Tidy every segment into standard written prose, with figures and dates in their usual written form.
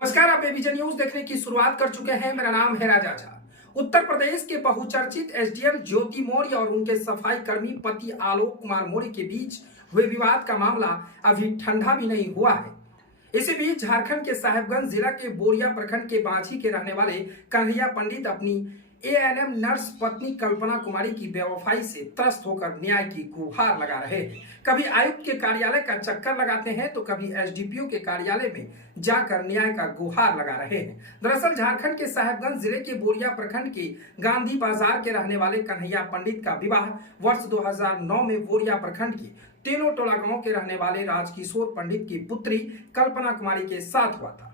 नमस्कार, आप एबीजन न्यूज देखने की शुरुआत कर चुके हैं। मेरा नाम है राजा झा। उत्तर प्रदेश के बहुचर्चित एसडीएम ज्योति मौर्य और उनके सफाई कर्मी पति आलोक कुमार मौर्य के बीच हुए विवाद का मामला अभी ठंडा भी नहीं हुआ है। इसी बीच झारखंड के साहेबगंज जिला के बोरिया प्रखंड के बांझी के रहने वाले कन्हैया पंडित अपनी एएनएम नर्स पत्नी कल्पना कुमारी की बेवफाई से त्रस्त होकर न्याय की गुहार लगा रहे हैं। कभी आयुक्त के कार्यालय का चक्कर लगाते हैं तो कभी एसडीपीओ के कार्यालय में जाकर न्याय का गुहार लगा रहे हैं। दरअसल झारखंड के साहेबगंज जिले के बोरिया प्रखंड के गांधी बाजार के रहने वाले कन्हैया पंडित का विवाह वर्ष 2009 में बोरिया प्रखंड के तीनों टोला गांव के रहने वाले राजकिशोर पंडित की पुत्री कल्पना कुमारी के साथ हुआ था।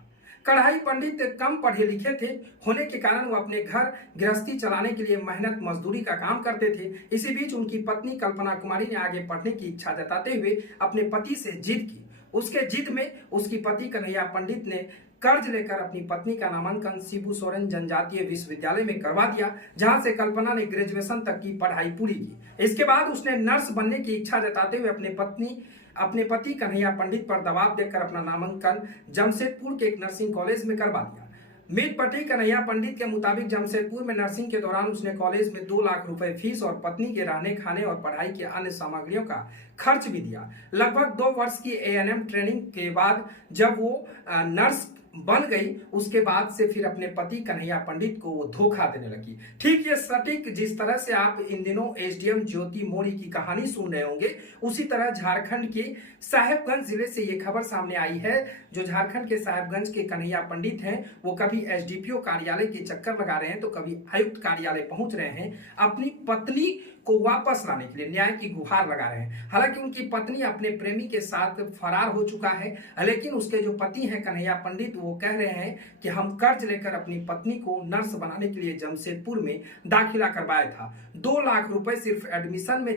कढ़ाई पंडित कम पढ़े लिखे थे होने के कारण वो अपने घर गृहस्थी चलाने के लिए मेहनत मजदूरी का काम करते थे। इसी बीच उनकी पत्नी कल्पना कुमारी ने आगे पढ़ने की इच्छा जताते हुए अपने पति से जिद की। उसके जिद में उसकी पति कन्हैया पंडित ने कर्ज लेकर अपनी पत्नी का नामांकन शिबू सोरेन जनजातीय विश्वविद्यालय में करवा दिया, जहां से कल्पना ने ग्रेजुएशन तक की पढ़ाई पूरी की। इसके बाद उसने नर्स बनने की इच्छा जताते हुए अपने पति कन्हैया पंडित पर दबाव देकर अपना नामांकन जमशेदपुर के एक नर्सिंग कॉलेज में करवा दिया। मीत पति कन्हैया पंडित के मुताबिक जमशेदपुर में नर्सिंग के दौरान उसने कॉलेज में 2 लाख रुपए फीस और पत्नी के रहने खाने और पढ़ाई के अन्य सामग्रियों का खर्च भी दिया। लगभग 2 वर्ष की एएनएम ट्रेनिंग के बाद जब वो नर्स बन गई, उसके बाद से फिर अपने पति कन्हैया पंडित को वो धोखा देने लगी। ठीक ये सटीक जिस तरह से आप इन दिनों एसडीएम ज्योति मौर्य की कहानी सुन रहे होंगे, उसी तरह झारखंड के साहेबगंज जिले से ये खबर सामने आई है। जो झारखंड के साहेबगंज के कन्हैया पंडित हैं, वो कभी एसडीपीओ कार्यालय के चक्कर लगा रहे हैं तो कभी आयुक्त कार्यालय पहुंच रहे हैं अपनी पत्नी को वापस लाने के लिए न्याय की गुहार लगा रहे हैं। हालांकि उनकी पत्नी अपने प्रेमी के साथ फरार हो चुका है, लेकिन उसके जो पति हैं कन्हैया पंडित, वो कह रहे हैं कि हम कर्ज लेकर अपनी पत्नी को नर्स बनाने के लिए जमशेदपुर में दाखिला करवाया था। 2 लाख रुपए सिर्फ एडमिशन में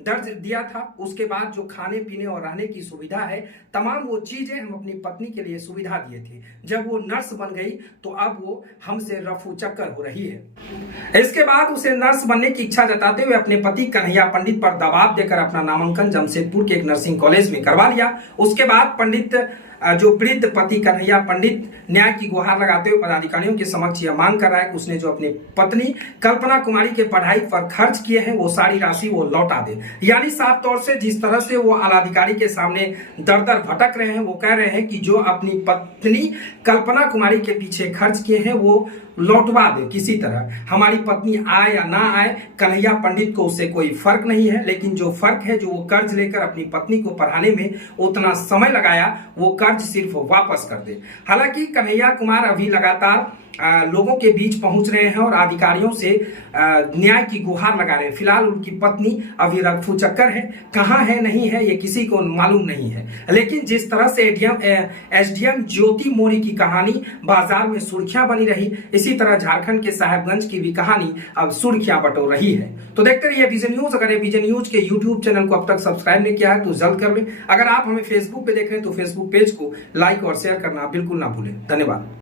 दर्ज दिया था। उसके बाद जो खाने पीने और रहने की सुविधा है, तमाम वो चीजें हम अपनी पत्नी के लिए सुविधा दिए थे। जब वो नर्स बन गई तो अब वो हमसे रफू चक्कर हो रही है। इसके बाद उसे नर्स बनने की इच्छा जताते हुए अपने पति कन्हैया पंडित पर दबाव देकर अपना नामांकन जमशेदपुर के एक नर्सिंग कॉलेज में करवा लिया। उसके बाद पंडित जो वृद्ध पति कन्हैया पंडित न्याय की गुहार लगाते हुए पदाधिकारियों के समक्ष यह मांग कर रहा है कि उसने जो अपनी पत्नी कल्पना कुमारी के पढ़ाई पर खर्च किए हैं वो सारी राशि वो लौटा दे। यानी साफ तौर से जिस तरह से वो आलाधिकारी के सामने दर दर भटक रहे हैं, वो कह रहे हैं कि जो अपनी पत्नी कल्पना कुमारी के पीछे खर्च किए हैं वो लौटवा दे किसी तरह। हमारी पत्नी आए या ना आए, कन्हैया पंडित को उससे कोई फर्क नहीं है, लेकिन जो फर्क है, जो वो कर्ज लेकर अपनी पत्नी को पढ़ाने में उतना समय लगाया, वो कर्ज सिर्फ वापस कर दे। हालांकि कन्हैया कुमार अभी लगातार लोगों के बीच पहुंच रहे हैं और अधिकारियों से न्याय की गुहार लगा रहे हैं। फिलहाल उनकी पत्नी अभी रफू चक्कर है, कहां है नहीं है ये किसी को मालूम नहीं है। लेकिन जिस तरह से एसडीएम ज्योति मौर्य की कहानी बाजार में सुर्खियां बनी रही, इसी तरह झारखंड के साहेबगंज की भी कहानी अब सुर्खियां बटोर रही है। तो देखते रहिए विजन न्यूज। अगर विजन न्यूज के यूट्यूब चैनल को अब तक सब्सक्राइब नहीं किया है तो जल्द कर ले। अगर आप हमें फेसबुक पे देख रहे हैं तो फेसबुक पेज को लाइक और शेयर करना बिल्कुल ना भूलें। धन्यवाद।